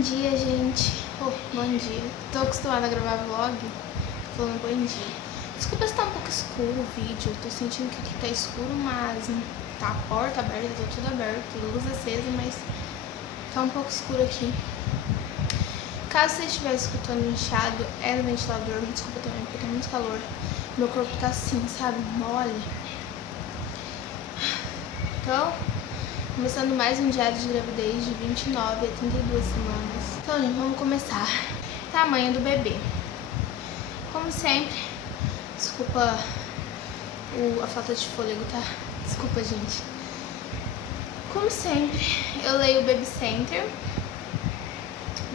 dia, gente. Bom dia. Tô acostumada a gravar vlog falando bom dia. Desculpa se tá um pouco escuro o vídeo. Tô sentindo que aqui tá escuro, mas tá a porta aberta, tá tudo aberto, luz acesa, mas tá um pouco escuro aqui. Caso você estiver escutando inchado, é no ventilador. Desculpa também, porque tá muito calor. Meu corpo tá assim, sabe? Mole. Então, começando mais um diário de gravidez de 29 a 32 semanas. Então, gente, vamos começar. Tamanho do bebê. Como sempre, desculpa a falta de fôlego, tá? Desculpa, gente. Como sempre, eu leio o Baby Center.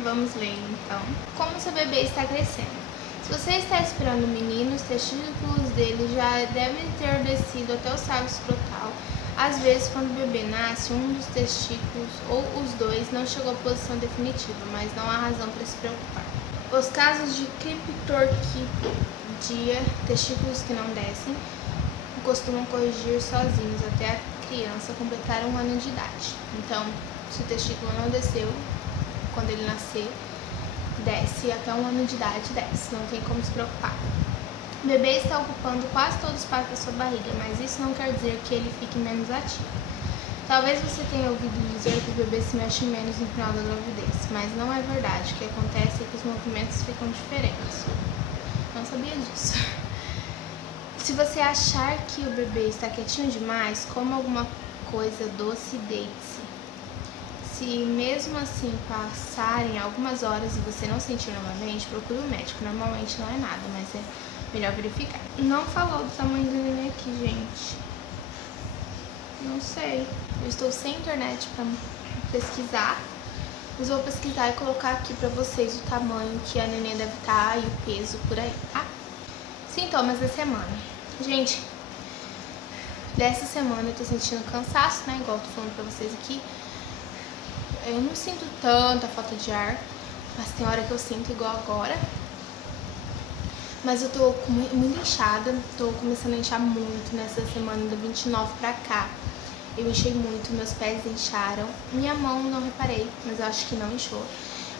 Vamos ler, então. Como seu bebê está crescendo. Se você está esperando um menino, os testículos dele já devem ter descido até o saco escrotal. Às vezes, quando o bebê nasce, um dos testículos ou os dois não chegou à posição definitiva, mas não há razão para se preocupar. Os casos de criptorquidia, testículos que não descem, costumam corrigir sozinhos até a criança completar 1 ano de idade. Então, se o testículo não desceu, quando ele nascer, desce até 1 ano de idade, desce, não tem como se preocupar. O bebê está ocupando quase todo o espaço da sua barriga, mas isso não quer dizer que ele fique menos ativo. Talvez você tenha ouvido dizer que o bebê se mexe menos no final da gravidez, mas não é verdade. O que acontece é que os movimentos ficam diferentes. Não sabia disso. Se você achar que o bebê está quietinho demais, coma alguma coisa doce e deite-se. Se mesmo assim passarem algumas horas e você não sentir novamente, procure um médico. Normalmente não é nada, mas é melhor verificar. Não falou do tamanho do neném aqui, gente. Não sei. Eu estou sem internet para pesquisar. Mas vou pesquisar e colocar aqui pra vocês o tamanho que a neném deve estar e o peso por aí, tá? Sintomas da semana. Gente, dessa semana eu tô sentindo cansaço, né? Igual eu tô falando pra vocês aqui. Eu não sinto tanta falta de ar, mas tem hora que eu sinto igual agora. Mas eu tô muito inchada, tô começando a inchar muito nessa semana do 29 pra cá. Eu inchei muito, meus pés incharam. Minha mão não reparei, mas eu acho que não inchou.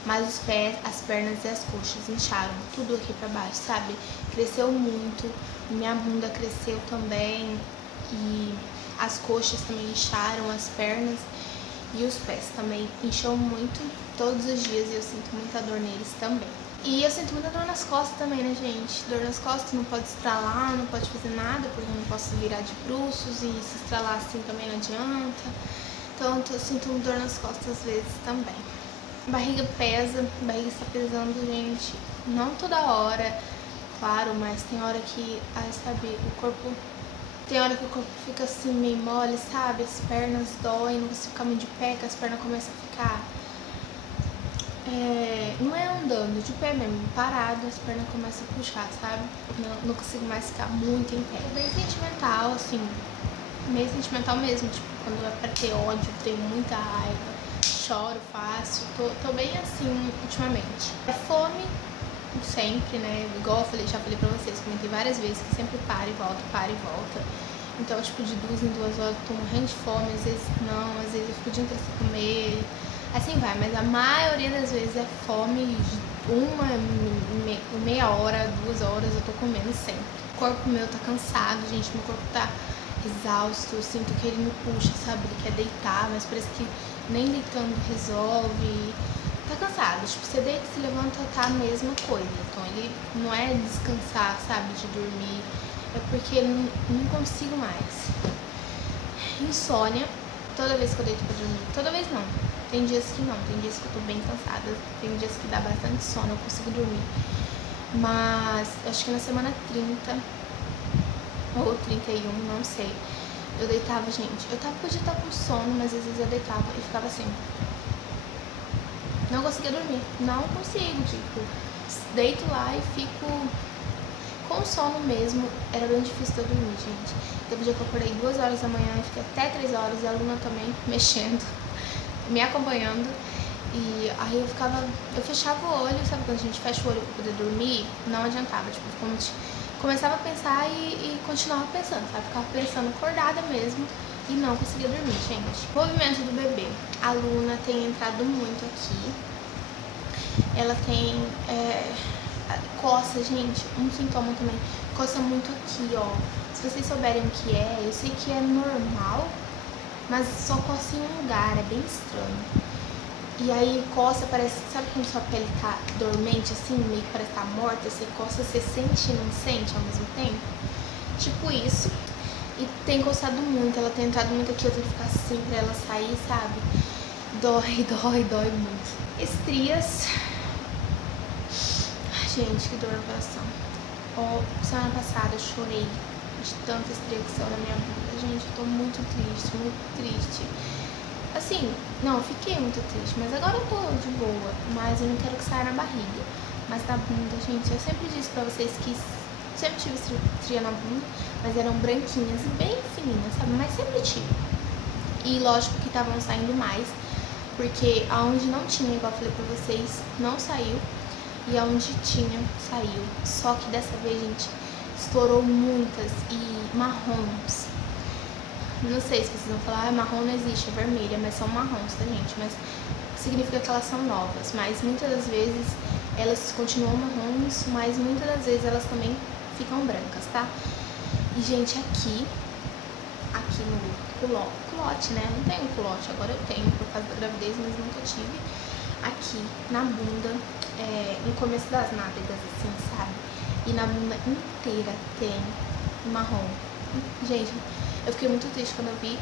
Mas os pés, as pernas e as coxas incharam, tudo aqui pra baixo, sabe? Cresceu muito, minha bunda cresceu também. E as coxas também incharam, as pernas. E os pés também incham muito todos os dias e eu sinto muita dor neles também. E eu sinto muita dor nas costas também, né, gente? Dor nas costas, não pode estralar, não pode fazer nada, porque eu não posso virar de bruços e se estralar assim também não adianta. Então eu sinto dor nas costas às vezes também. Barriga pesa, barriga está pesando, gente. Não toda hora, claro, mas tem hora que, sabe, o corpo... Tem hora que o corpo fica assim meio mole, sabe? As pernas doem, não consigo ficar muito de pé, que as pernas começam a ficar... não é andando, de pé mesmo, parado, as pernas começam a puxar, sabe? Não consigo mais ficar muito em pé. Bem sentimental, assim, meio sentimental mesmo, tipo, quando é pra ter ódio, tenho muita raiva, choro fácil, tô bem assim ultimamente. É fome, sempre, né? Igual eu já falei pra vocês, comentei várias vezes que sempre para e volta, para e volta. Então, tipo, de 2 em 2 horas eu tô morrendo de fome, às vezes não, às vezes eu fico o dia inteiro sem comer. Assim vai, mas a maioria das vezes é fome, meia hora, 2 horas eu tô comendo sempre. O corpo meu tá cansado, gente, meu corpo tá exausto, eu sinto que ele me puxa, sabe? Ele quer deitar, mas parece que nem deitando resolve. Tá cansado, tipo, você deita, se levanta, tá a mesma coisa. Então ele não é descansar, sabe, de dormir, é porque não consigo mais. Insônia, toda vez que eu deito pra dormir, toda vez não. Tem dias que não, tem dias que eu tô bem cansada, tem dias que dá bastante sono, eu consigo dormir. Mas acho que na semana 30 ou 31, não sei, eu deitava, gente, podia estar com sono, mas às vezes eu deitava e ficava assim. Não conseguia dormir, não consigo, tipo, deito lá e fico com sono mesmo, era bem difícil de eu dormir, gente. Teve um dia que eu acordei 2 horas da manhã e fiquei até 3 horas, e a Luna também mexendo, me acompanhando, e aí eu fechava o olho, sabe quando a gente fecha o olho pra poder dormir? Não adiantava, tipo, começava a pensar e continuava pensando, sabe? Ficava pensando acordada mesmo e não conseguia dormir, gente. Movimento do bebê. A Luna tem entrado muito aqui. ela tem coça, gente, um sintoma também, coça muito aqui, ó. Se vocês souberem o que é, eu sei que é normal, mas só coça em um lugar, é bem estranho. E aí coça, parece, sabe quando sua pele tá dormente assim, meio que parece que tá morta, você coça, você sente e não sente ao mesmo tempo? Tipo isso. E tem coçado muito, ela tem entrado muito aqui, eu tenho que ficar assim pra ela sair, sabe? Dói muito. Estrias. Ai, gente, que dor no coração. Ó, semana passada eu chorei de tanta estria que saiu na minha bunda. Gente, eu tô muito triste. Assim, não, eu fiquei muito triste, mas agora eu tô de boa. Mas eu não quero que saia na barriga. Mas na bunda, gente, eu sempre disse pra vocês que sempre tive estria na bunda, mas eram branquinhas e bem fininhas, sabe? Mas sempre tive. E lógico que estavam saindo mais, porque aonde não tinha, igual eu falei pra vocês, não saiu. E aonde tinha, saiu. Só que dessa vez, gente, estourou muitas e marrons. Não sei se vocês vão falar, marrom não existe, é vermelha, mas são marrons, tá, gente? Mas significa que elas são novas. Mas muitas das vezes elas continuam marrons, mas muitas das vezes elas também ficam brancas, tá? E, gente, aqui no culote, né? Não tenho culote, agora eu tenho por causa da gravidez, mas nunca tive. Aqui na bunda, no começo das nádegas, assim, sabe? E na bunda inteira tem marrom. Gente, eu fiquei muito triste quando eu vi.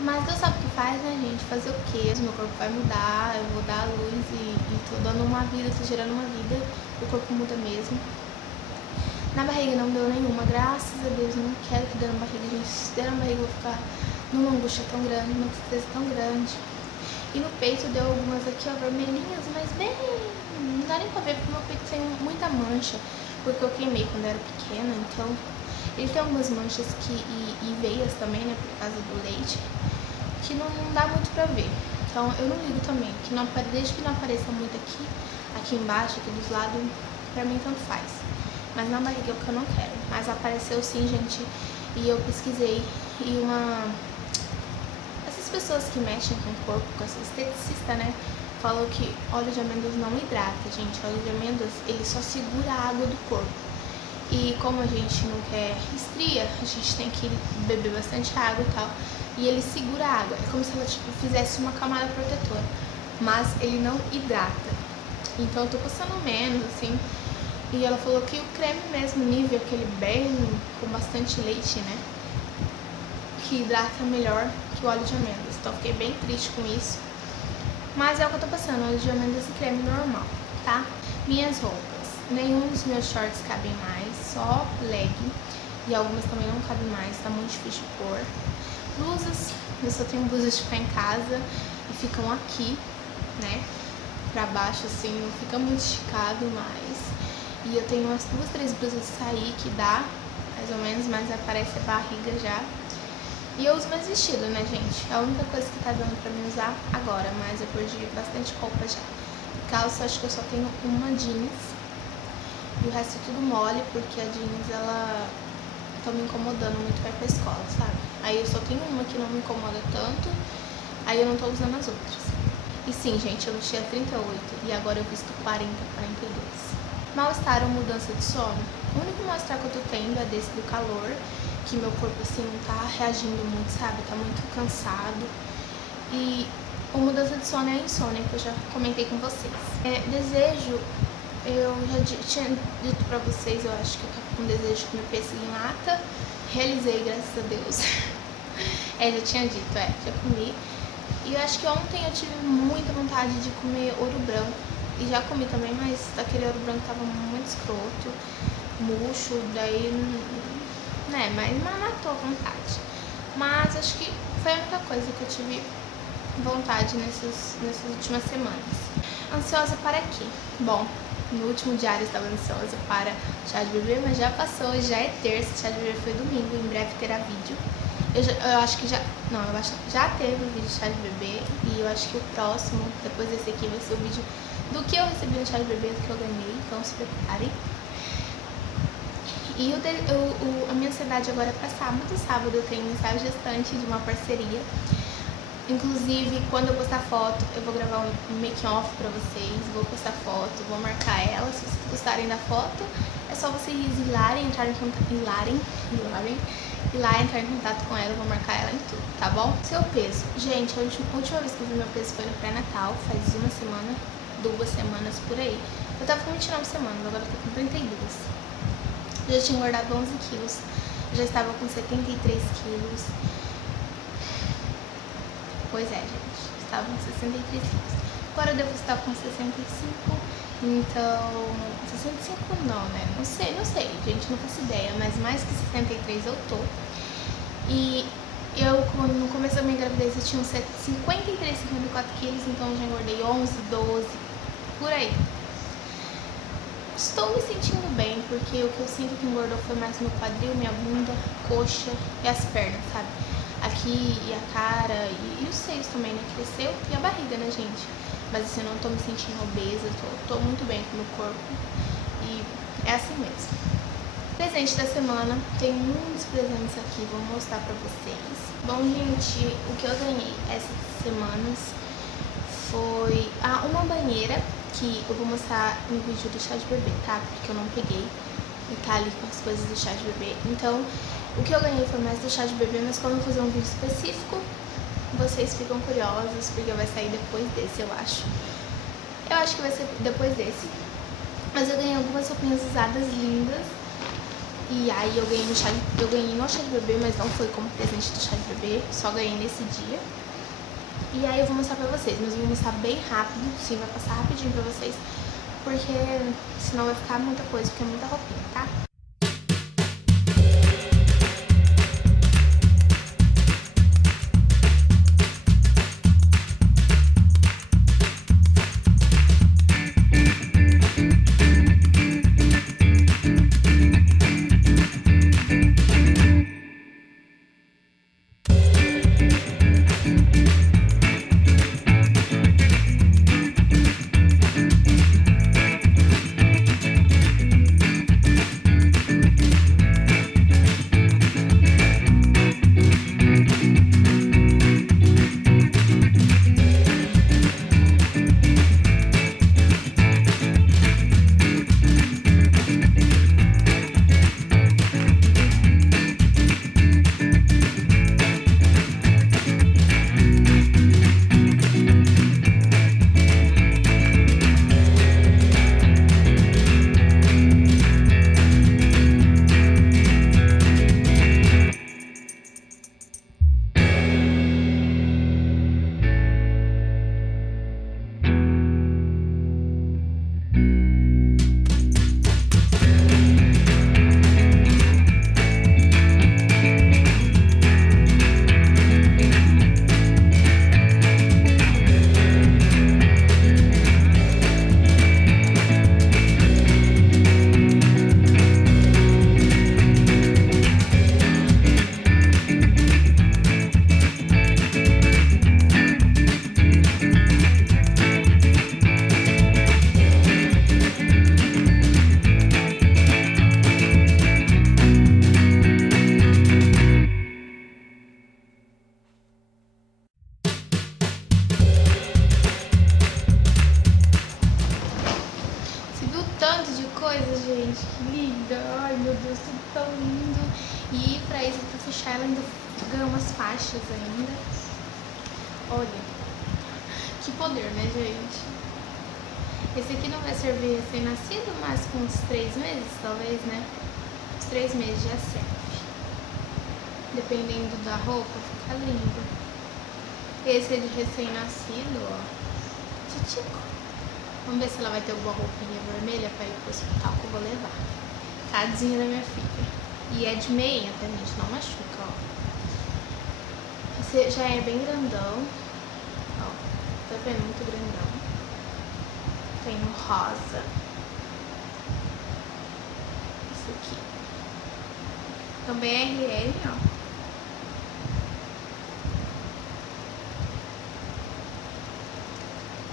Mas Deus sabe o que faz, né, gente? Fazer o quê? Meu corpo vai mudar, eu vou dar a luz e tô dando uma vida, tô gerando uma vida. O corpo muda mesmo. Na barriga não deu nenhuma, graças a Deus. Eu não quero que dê na barriga, gente. Se der na barriga eu vou ficar numa angústia tão grande, numa tristeza tão grande. E no peito deu algumas aqui, ó, vermelhinhas, mas bem... Não dá nem pra ver, porque meu peito tem muita mancha. Porque eu queimei quando eu era pequena, então... Ele tem algumas manchas e veias também, né, por causa do leite, que não dá muito pra ver. Então eu não ligo também, que não, desde que não apareça muito aqui embaixo, aqui dos lados, pra mim tanto faz. Mas na barriga é o que eu não quero. Mas apareceu sim, gente, e eu pesquisei, e essas pessoas que mexem com o corpo, com essa esteticista, né, falou que óleo de amêndoas não hidrata, gente. Óleo de amêndoas, ele só segura a água do corpo. E como a gente não quer estria, a gente tem que beber bastante água e tal. E ele segura a água. É como se ela tipo, fizesse uma camada protetora. Mas ele não hidrata. Então eu tô passando menos, assim. E ela falou que o creme mesmo, nível, aquele bem com bastante leite, né? Que hidrata melhor que o óleo de amêndoas. Então eu fiquei bem triste com isso. Mas é o que eu tô passando, óleo de amêndoas e creme normal, tá? Minhas roupas. Nenhum dos meus shorts cabem mais, só leg. E algumas também não cabem mais, tá muito difícil de pôr. Blusas, eu só tenho blusas de ficar em casa e ficam aqui, né? Pra baixo, assim, não fica muito esticado mais. E eu tenho umas 2, 3 blusas de sair que dá, mais ou menos, mas aparece a barriga já. E eu uso mais vestido, né, gente? É a única coisa que tá dando pra mim usar agora, mas eu perdi bastante roupa já. Calça, acho que eu só tenho uma jeans. E o resto é tudo mole, porque a jeans, ela tá me incomodando muito pra ir pra escola, sabe? Aí eu só tenho uma que não me incomoda tanto, aí eu não tô usando as outras. E sim, gente, eu vestia 38 e agora eu visto 40, 42. Mal-estar ou mudança de sono? O único mal-estar que eu tô tendo é desse do calor, que meu corpo, assim, não tá reagindo muito, sabe? Tá muito cansado. E a mudança de sono é a insônia, que eu já comentei com vocês. Desejo... Eu já tinha dito pra vocês, eu acho que eu tava com desejo de comer pêssego em lata. Realizei, graças a Deus. Já tinha dito, já comi. E eu acho que ontem eu tive muita vontade de comer ouro branco. E já comi também, mas aquele ouro branco tava muito escroto, murcho, daí, né, mas matou a vontade. Mas acho que foi a única coisa que eu tive vontade nessas últimas semanas. Ansiosa para quê? Bom, no último diário eu estava ansiosa para chá de bebê, mas já passou, já é terça, chá de bebê foi domingo, em breve terá vídeo. Eu acho que já teve o vídeo de chá de bebê, e eu acho que o próximo, depois desse aqui, vai ser o vídeo do que eu recebi no chá de bebê, do que eu ganhei, então se preparem. E a minha ansiedade agora é para sábado. Sábado eu tenho um ensaio gestante de uma parceria Inclusive, quando eu postar foto, eu vou gravar um make-off pra vocês, vou postar foto, vou marcar ela. Se vocês gostarem da foto, é só vocês ir lá, entrar em contato com ela, eu vou marcar ela em tudo, tá bom? Seu peso. Gente, a última vez que eu vi meu peso foi no pré-natal, faz 1 semana, 2 semanas, por aí. Eu tava com 29 semanas, agora eu tô com 32. Eu já tinha engordado 11 quilos, já estava com 73 quilos. Pois é, gente, estava com 63 quilos. Agora eu devo estar com 65, então... 65 não, né? Não sei, gente, não faço ideia, mas mais que 63 eu tô. E eu, no começo da minha gravidez, eu tinha uns 53, 54 quilos, então eu já engordei 11, 12, por aí. Estou me sentindo bem, porque o que eu sinto que engordou foi mais meu quadril, minha bunda, coxa e as pernas, sabe? Aqui e a cara e os seios também, né? Cresceu e a barriga, né, gente? Mas assim, eu não tô me sentindo obesa, tô muito bem com o meu corpo e é assim mesmo. Presente da semana, tem muitos presentes aqui, vou mostrar pra vocês. Bom, gente, o que eu ganhei essas semanas foi uma banheira, que eu vou mostrar no vídeo do chá de bebê, tá? Porque eu não peguei e tá ali com as coisas do chá de bebê. Então, o que eu ganhei foi mais do chá de bebê, mas quando eu fazer um vídeo específico, vocês ficam curiosos, porque vai sair depois desse, eu acho. Eu acho que vai ser depois desse. Mas eu ganhei algumas roupinhas usadas lindas. E aí eu ganhei no chá de bebê, mas não foi como presente do chá de bebê, só ganhei nesse dia. E aí eu vou mostrar pra vocês, mas eu vou mostrar bem rápido, sim, vai passar rapidinho pra vocês, porque senão vai ficar muita coisa, porque é muita roupinha, tá? coisa, gente, que linda. Ai, meu Deus, tudo tão lindo. E pra isso, pra fechar, ela ainda ganhou umas faixas ainda. Olha, que poder, né, gente? Esse aqui não vai servir recém-nascido, mas com uns 3 meses, talvez, né? Uns 3 meses já serve. Dependendo da roupa, fica lindo. Esse é de recém-nascido, ó. Titico. Vamos ver se ela vai ter alguma roupinha vermelha pra ir pro hospital que eu vou levar. Tadinha da minha filha. E é de meinha, tá, gente? Não machuca, ó. Esse já é bem grandão. Ó, tá vendo? Muito grandão. Tem um rosa. Esse aqui. Também é RL, ó.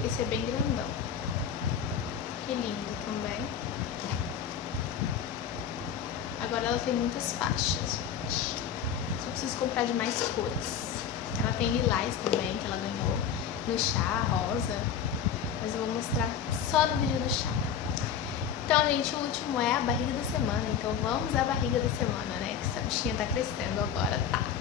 Esse é bem grandão. Que lindo também. Agora ela tem muitas faixas, gente. Só preciso comprar de mais cores. Ela tem lilás também, que ela ganhou no chá, rosa. Mas eu vou mostrar só no vídeo do chá. Então, gente, o último é a barriga da semana. Então vamos à barriga da semana, né? Que essa bichinha tá crescendo agora, tá?